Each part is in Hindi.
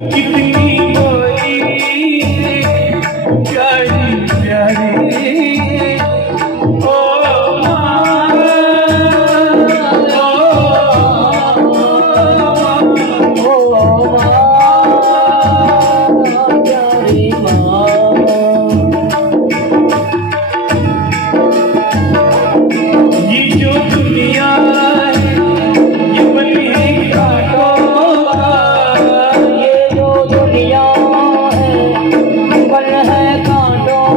कितनी बोली प्यारी प्यारी ओ माँ, प्यारी माँ। ये जो दुनिया है ये बनी है कांटों का, ये जो दुनिया है बन है कांटों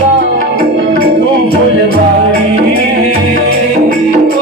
का। तू फुलवारी ओ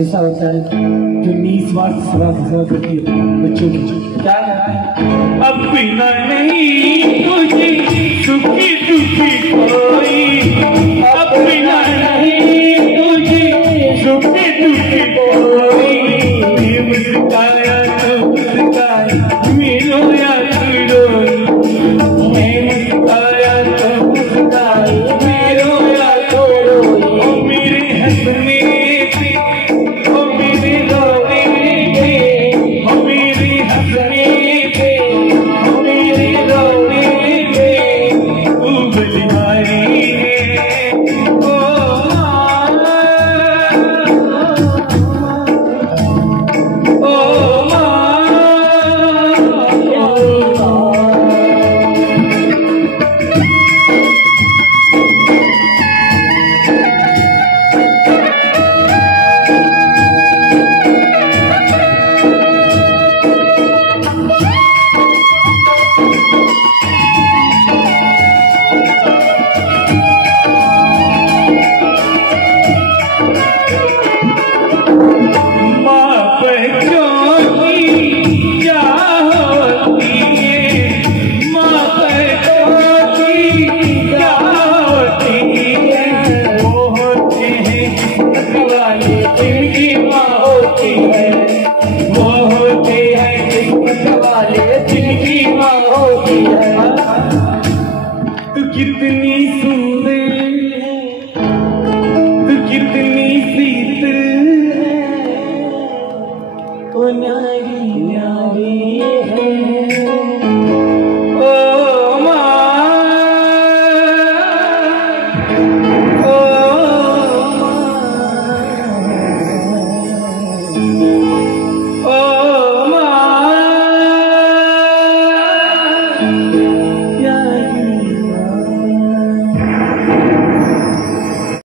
ऐसा होता है जो निस्वार्थ सेवा करती है बच्चों की। क्या अब बिना नहीं तुझे सुखी दुखी कोई, अब बिना नहीं तुझे सुखी दुखी कोई। ये मुस्काया तो मुस्काई मिलो या तुरोई, ये मुस्काया तो मुस्काई मिलो या तुरोई। ओ मेरे हंसने तू कितनी सुंदर, तू कितनी सीत है